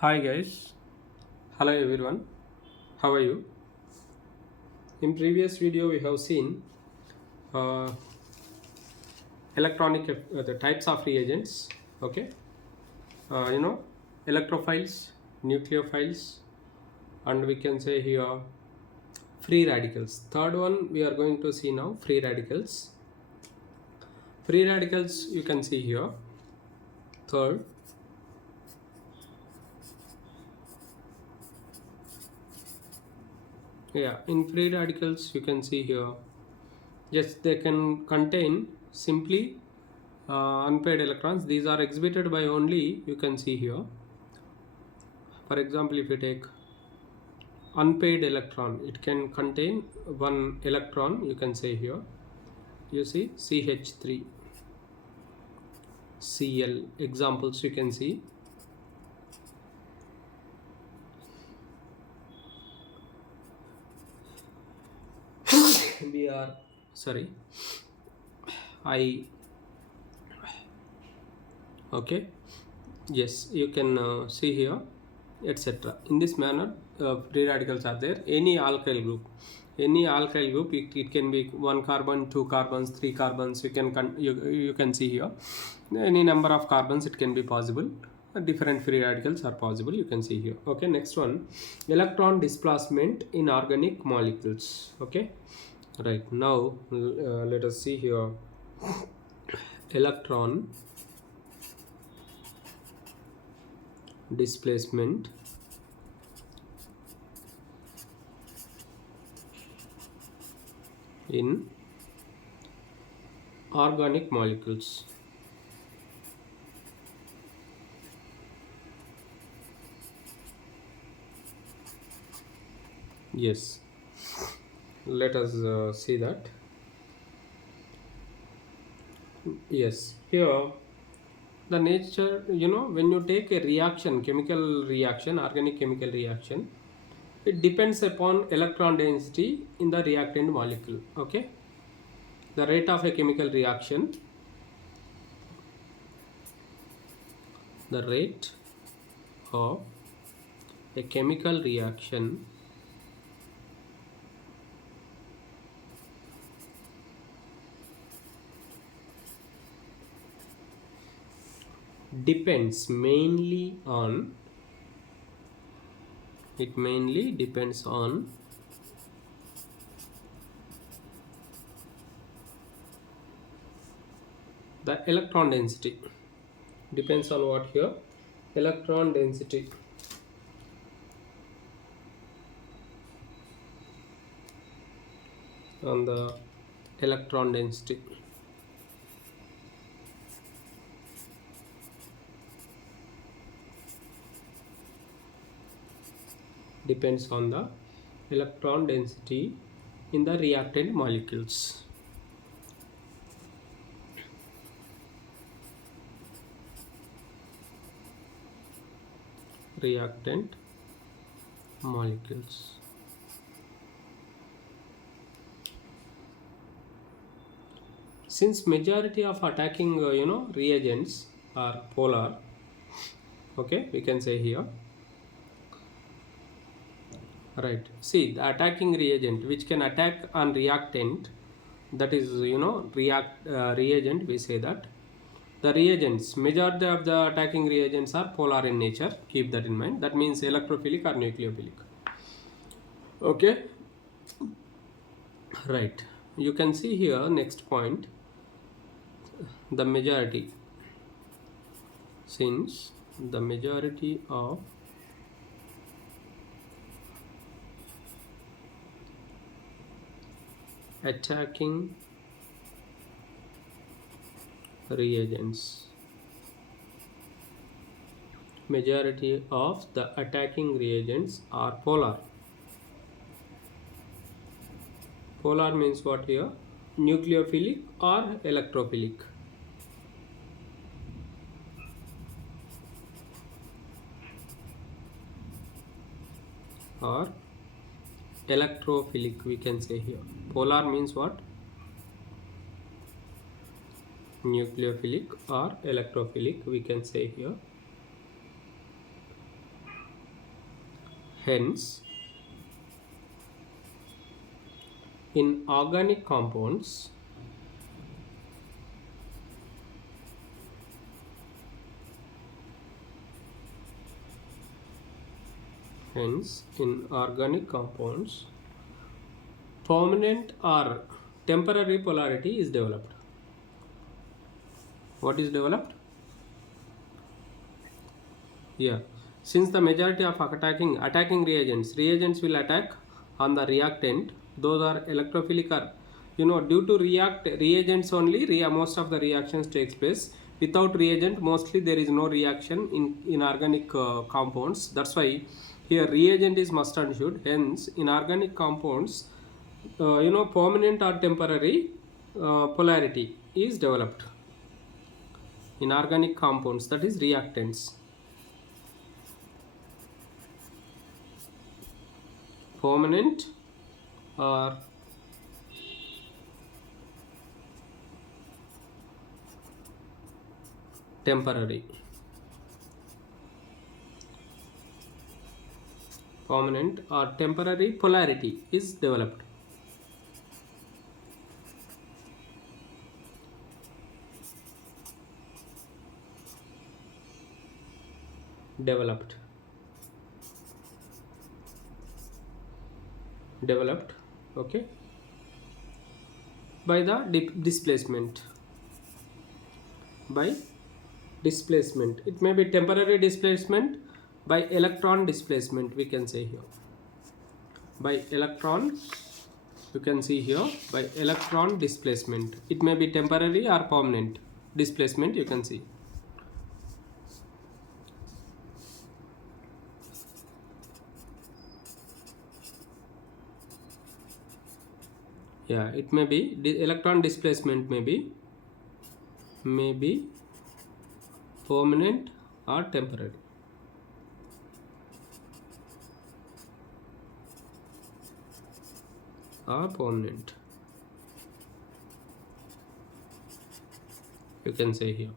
Hi guys, hello everyone, how are you? In previous video we have seen uh, the types of reagents, okay? uh, you know Electrophiles, nucleophiles, and we can say here free radicals. Third one we are going to see now, free radicals. Free radicals you can see here. Third, yeah, in free radicals you can see here, yes, they can contain simply unpaired electrons. These are exhibited by only, you can see here. For example, if you take unpaired electron, it can contain one electron, you can say here. You see CH3, Cl, examples you can see. We are, sorry, I, okay, yes, you can see here, etc. In this manner, free radicals are there. Any alkyl group, it can be 1 carbon, 2 carbons, 3 carbons. You can see here any number of carbons, it can be possible. Different free radicals are possible, you can see here. Okay, next one, electron displacement in organic molecules. Okay, right, now let us see here electron displacement in organic molecules. Yes, let us see that. Yes, here the nature, when you take a reaction, chemical reaction, organic chemical reaction, it depends upon electron density in the reactant molecule. Okay, the rate of a chemical reaction, the rate of a chemical reaction depends mainly on, it mainly depends on the electron density. Depends on what here? Electron density. On the electron density. Depends on the electron density in the reactant molecules. Reactant molecules. Since majority of attacking reagents are polar, okay, we can say here, right, see the attacking reagent which can attack on reactant, that is reagent, we say that the reagents, majority of the attacking reagents are polar in nature, keep that in mind. That means electrophilic or nucleophilic. Okay, right, you can see here next point, the majority, since the majority of attacking reagents, majority of the attacking reagents are polar. Polar means what here? Nucleophilic or electrophilic. Or electrophilic, we can say here. Polar means what? Nucleophilic or electrophilic, we can say here. Hence, in organic compounds, permanent or temporary polarity is developed. What is developed? Yeah, since the majority of attacking reagents will attack on the reactant. Those are electrophilic or, due to reagents only, most of the reactions takes place. Without reagent, mostly there is no reaction in organic compounds. That's why here reagent is must and should. Hence, in organic compounds, permanent or temporary polarity is developed. In organic compounds, that is reactants. Permanent or temporary. Permanent or temporary polarity is developed. Developed, okay, by the displacement. By displacement, it may be temporary displacement by electron displacement, we can say here. By electron, you can see here, by electron displacement. It may be temporary or permanent displacement, you can see. Yeah, it may be electron displacement may be permanent or temporary. Or permanent, you can say here.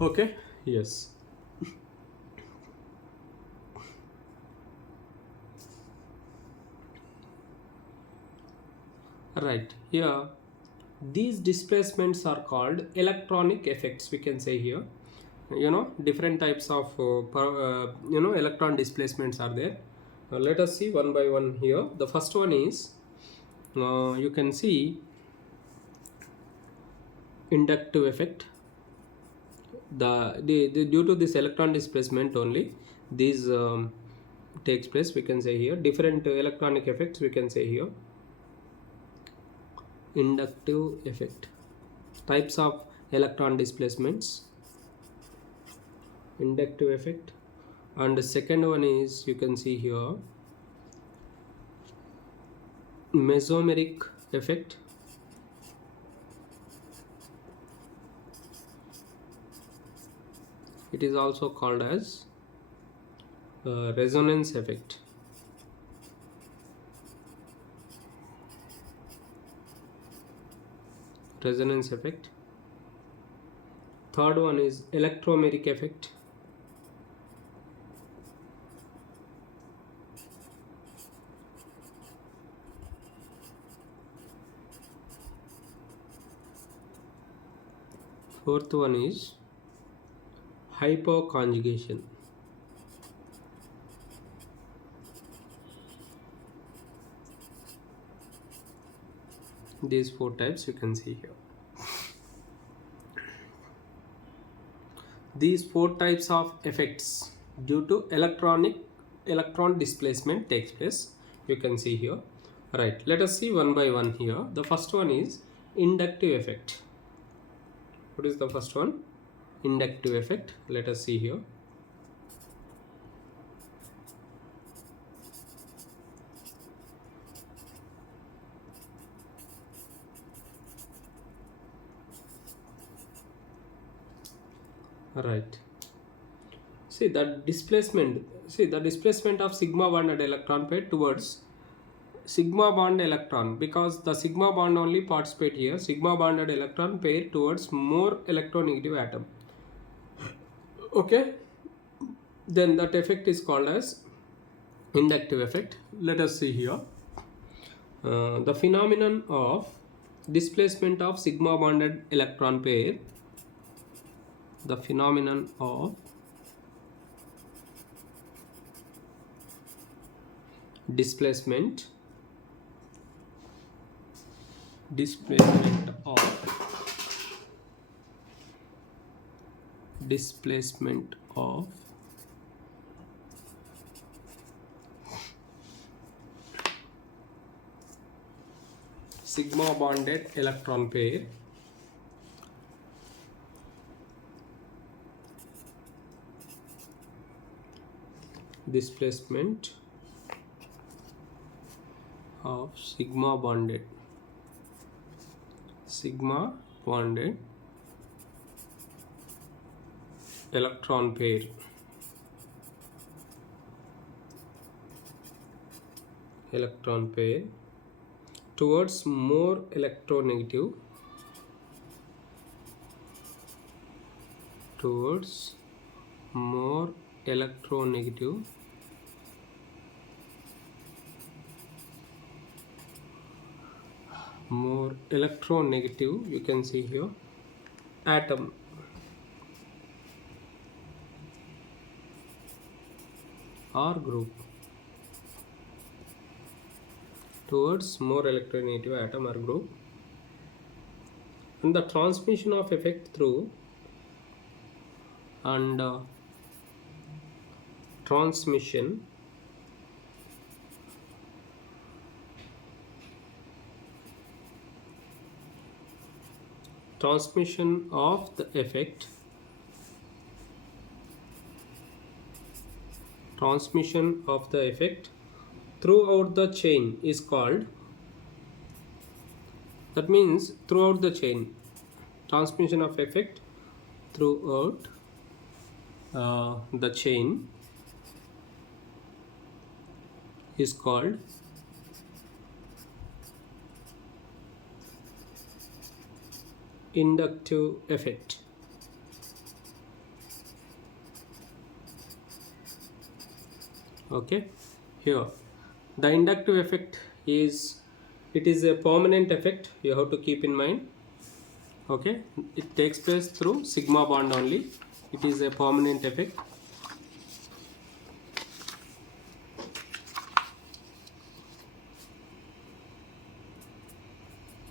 Okay, yes. Right, here these displacements are called electronic effects, we can say here. Different types of electron displacements are there. Let us see one by one here. The first one is, you can see, inductive effect. Due to this electron displacement only, these takes place, we can say here. Different electronic effects, we can say here. Inductive effect, types of electron displacements, inductive effect. And the second one is, you can see here, mesomeric effect. It is also called as resonance effect. Resonance effect. Third one is electromeric effect. Fourth one is hyperconjugation. These four types you can see here. These four types of effects due to electron displacement takes place, you can see here. Right, let us see one by one here. The first one is inductive effect. What is the first one? Inductive effect. Let us see here. Right, see the displacement of sigma bonded electron pair towards sigma bond electron, because the sigma bond only participate here. Sigma bonded electron pair towards more electronegative atom. Okay, then that effect is called as inductive effect. Let us see here. The phenomenon of displacement of sigma bonded electron pair. The phenomenon of displacement of sigma bonded electron pair displacement of sigma bonded electron pair towards more electronegative you can see here atom or group, towards more electronegative atom or group, and the transmission of effect through transmission of the effect throughout the chain is called, that means throughout the chain, transmission of effect throughout the chain is called inductive effect. Okay, here the inductive effect is a permanent effect, you have to keep in mind. Okay, it takes place through sigma bond only. It is a permanent effect.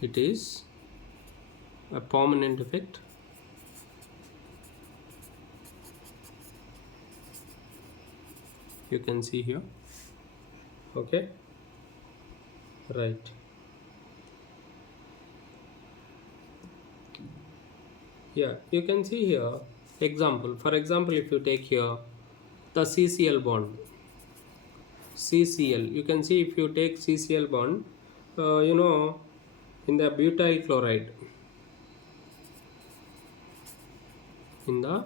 It is a permanent effect. You can see here. Okay, right. Yeah, you can see here example. For example, if you take here the CCl bond, CCl, you can see if you take CCl bond, in the butyl chloride, in the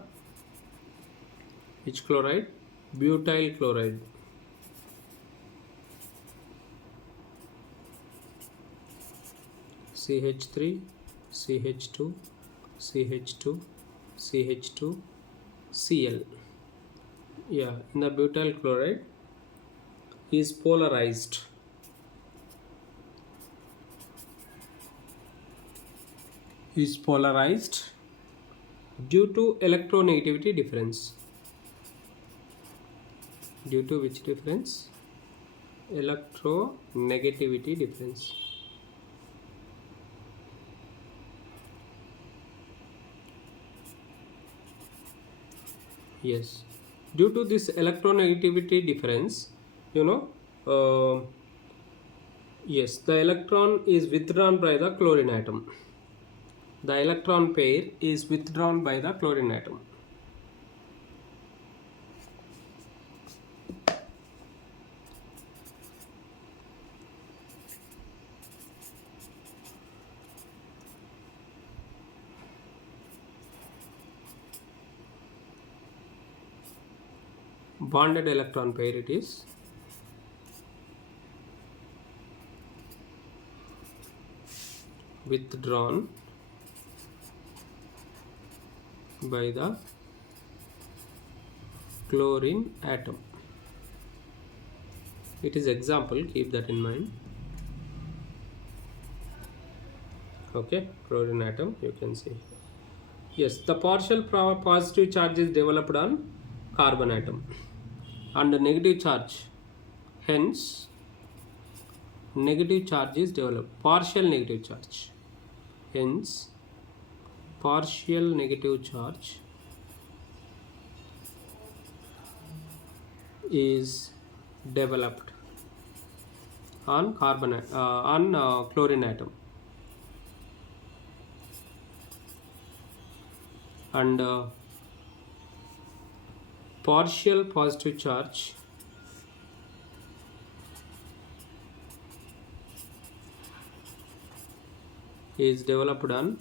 which chloride? Butyl chloride. CH3, CH2, CH2, CH2, Cl. Yeah, in the butyl chloride is polarized. Due to electronegativity difference. Due to which difference? Electronegativity difference. Yes, due to this electronegativity difference, yes, the electron is withdrawn by the chlorine atom. The electron pair is withdrawn by the chlorine atom. Bonded electron pair it is. Withdrawn by the chlorine atom. It is example, keep that in mind. Okay, chlorine atom you can see. Yes, the partial positive charge is developed on carbon atom and the negative charge, hence negative charge is developed, partial negative charge, hence partial negative charge is developed on chlorine atom, and partial positive charge is developed on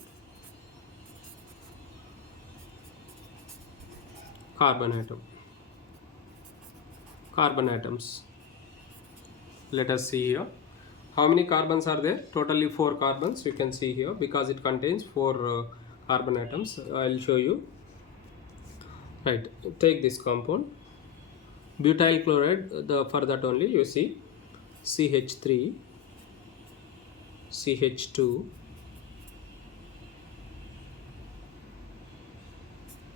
carbon atoms. Let us see here how many carbons are there. Totally 4 carbons you can see here, because it contains 4 carbon atoms. I'll show you. Right, take this compound butyl chloride, for that only you see CH3, CH2,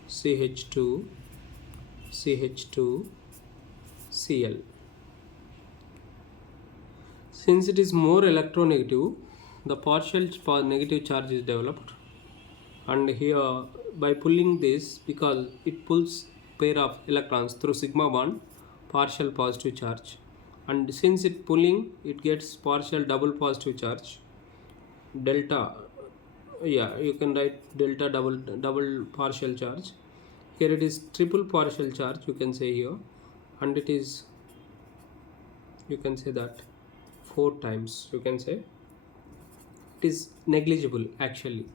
CH2, CH2, Cl. Since it is more electronegative, the partial negative charge is developed, and here by pulling this, because it pulls pair of electrons through sigma bond, partial positive charge, and since it pulling, it gets partial double positive charge, delta. Yeah, you can write delta double partial charge. Here it is triple partial charge you can say here, and it is, you can say that 4 times, you can say. It is negligible, actually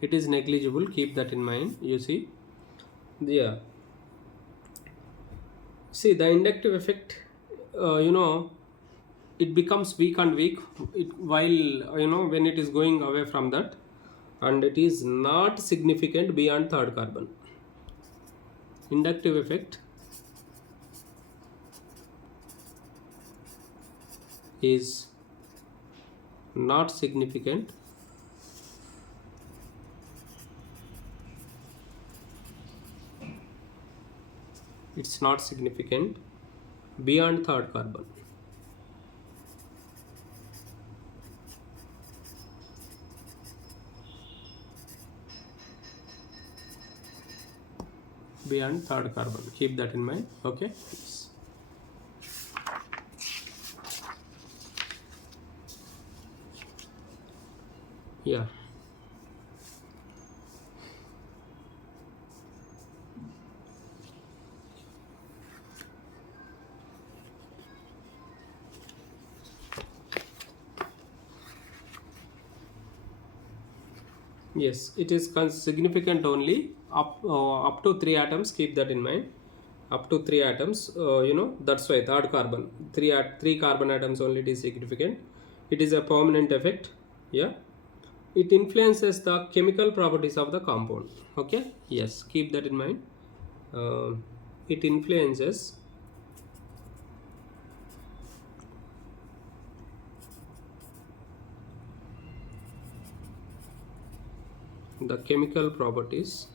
it is negligible, keep that in mind. You see, yeah, see the inductive effect, it becomes weak and weak while when it is going away from that, and it is not significant beyond third carbon. Inductive effect is not significant it's not significant beyond third carbon. Beyond third carbon, keep that in mind. Okay, yes. Yeah, yes, it is significant only up to 3 atoms, keep that in mind. Up to 3 atoms, that's why third carbon, 3 carbon atoms only it is significant. It is a permanent effect. Yeah, it influences the chemical properties of the compound. Okay, yes, keep that in mind. It influences the chemical properties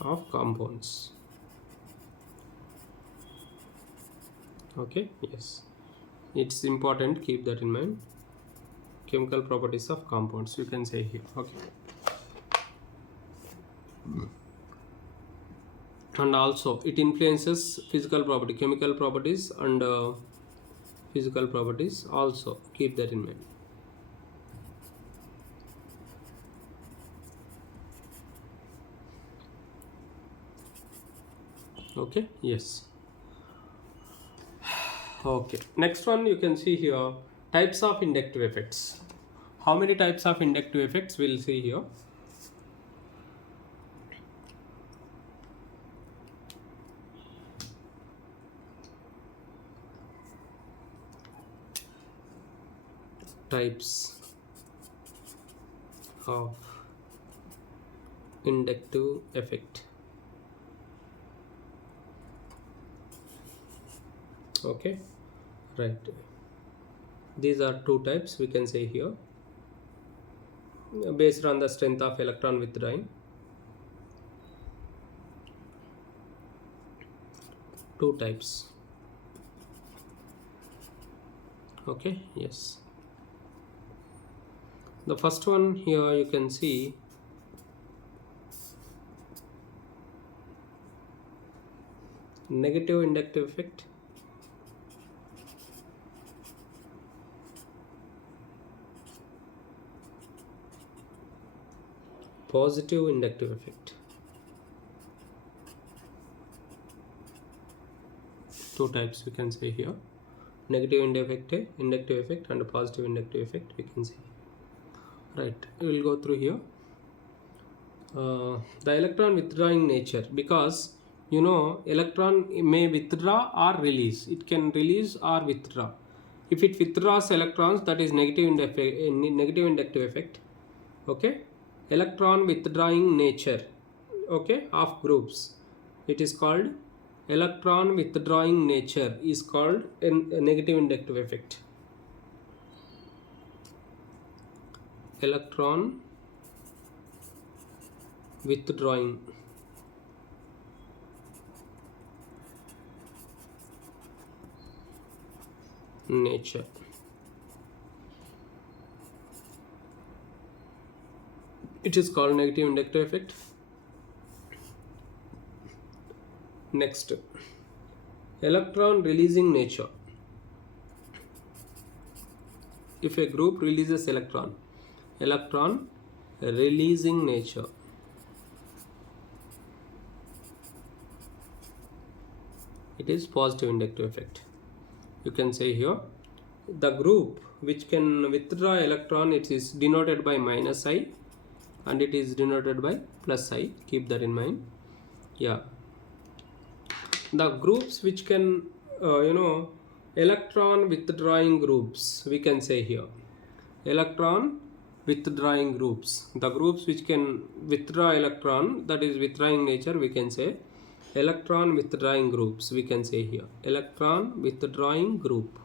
of compounds. Okay, yes, it's important, keep that in mind. Chemical properties of compounds you can say here. Okay, and also it influences physical property, chemical properties, and physical properties also, keep that in mind. Okay, yes. Okay, next one you can see here, types of inductive effects. How many types of inductive effects we'll see here? Types of inductive effect. Okay, right. These are two types we can say here based on the strength of electron withdrawing. Two types. Okay, yes. The first one here you can see negative inductive effect, positive inductive effect. Two types we can say here, negative inductive effect and positive inductive effect we can see. Right, we will go through here. The electron withdrawing nature, because you know electron may withdraw or release. It can release or withdraw. If it withdraws electrons, that is negative inductive effect. Okay, electron withdrawing nature, okay, of groups, it is called electron withdrawing nature is called a negative inductive effect. Electron withdrawing nature. It is called negative inductive effect. Next, electron releasing nature. If a group releases electron releasing nature, it is positive inductive effect. You can say here the group which can withdraw electron, it is denoted by minus I and it is denoted by plus I. Keep that in mind. Yeah, the groups which can electron withdrawing groups, we can say here electron withdrawing groups. The groups which can withdraw electron, that is withdrawing nature, we can say electron withdrawing groups. We can say here electron withdrawing group,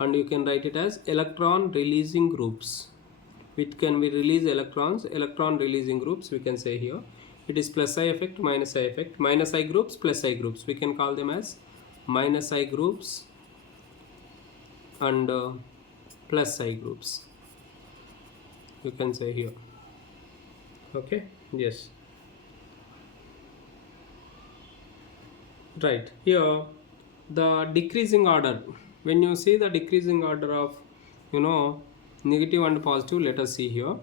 and you can write it as electron releasing groups. Which can be release electrons, electron releasing groups, we can say here. It is plus I effect, minus I effect, minus I groups, plus I groups. We can call them as minus I groups and plus I groups. You can say here. Okay, yes. Right, here the decreasing order. When you see the decreasing order of negative and positive, let us see here.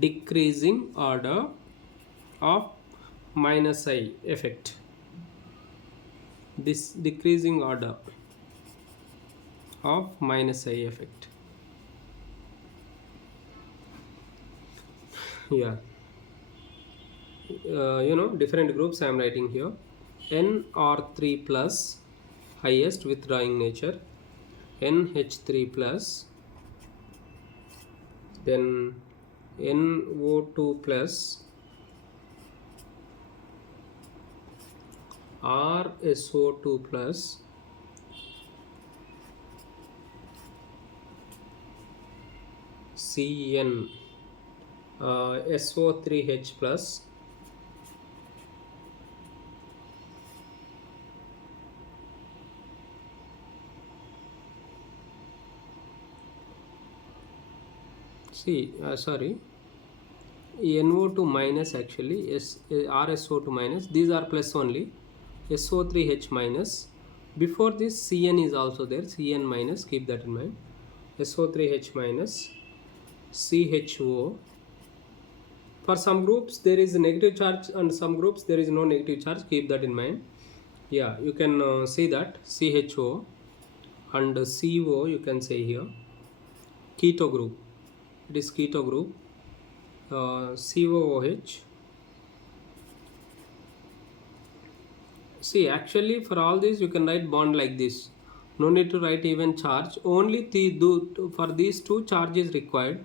Decreasing order of minus I effect. This decreasing order of minus I effect. Yeah. Different groups I am writing here. NR3 plus, highest withdrawing nature, NH3 plus, then NO2 plus, RSO2 plus, CN, SO3H plus, NO2 minus, actually RSO2 minus, these are plus only, SO3H minus, before this CN is also there, CN minus, keep that in mind, SO3H minus, CHO. For some groups there is a negative charge and some groups there is no negative charge, keep that in mind. Yeah, you can see that CHO and CO, you can say here keto group, it is keto group, COOH. See, actually for all this you can write bond like this, no need to write even charge, only for these two charges required.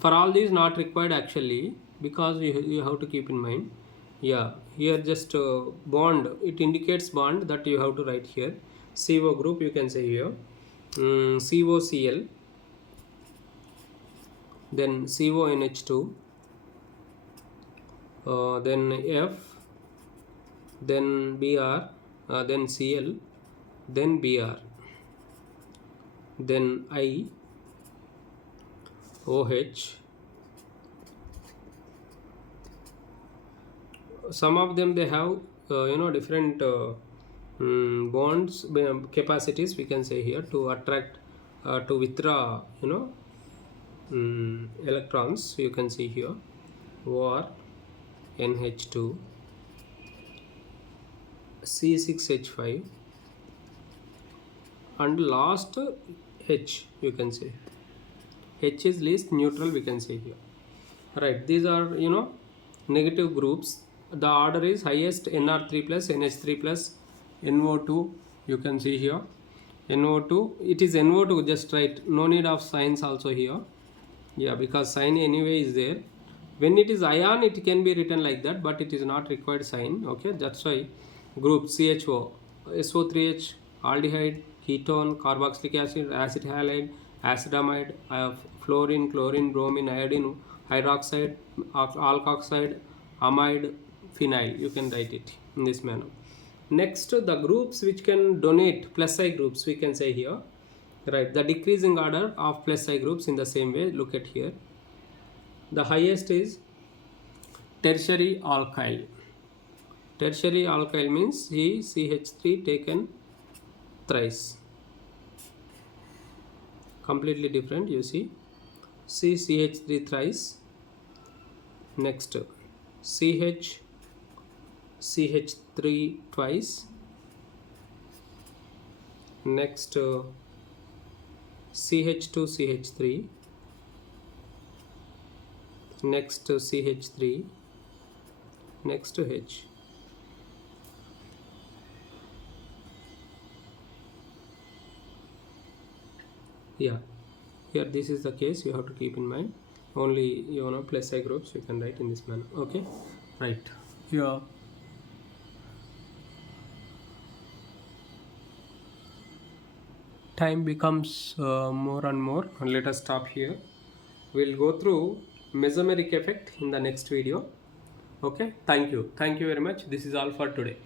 For all these not required actually, because you have to keep in mind. Yeah, here just bond, it indicates bond, that you have to write here. CO group you can say here, COCl, then CONH2, then F, then Br, then Cl, then Br, then I, OH. Some of them they have different bonds capacities we can say here, to attract to withdraw electrons. You can see here OR, NH2, C6H5, and last H. You can say H is least neutral, we can say here. Right, these are negative groups. The order is highest Nr3 plus, NH3 plus, NO2. You can see here NO2, it is NO2, just write, no need of signs also here. Yeah, because sign anyway is there. When it is ion, it can be written like that, but it is not required sign. Okay, that's why group CHO, SO3H, aldehyde, ketone, carboxylic acid, acid halide, acidamide, fluorine, chlorine, bromine, iodine, hydroxide, alkoxide, amide, phenyl. You can write it in this manner. Next, the groups which can donate, plus I groups we can say here. Right, the decreasing order of plus I groups in the same way. Look at here. The highest is tertiary alkyl. Tertiary alkyl means CH3 taken thrice. Completely different, you see. CH3 thrice. Next, CH3 twice. Next, CH2 CH3. Next, CH3. Next, H. Yeah, here this is the case, you have to keep in mind. Only plus I groups you can write in this manner. Okay, right here. Time becomes more and more, and let us stop here. We'll go through mesomeric effect in the next video. Okay, thank you very much. This is all for today.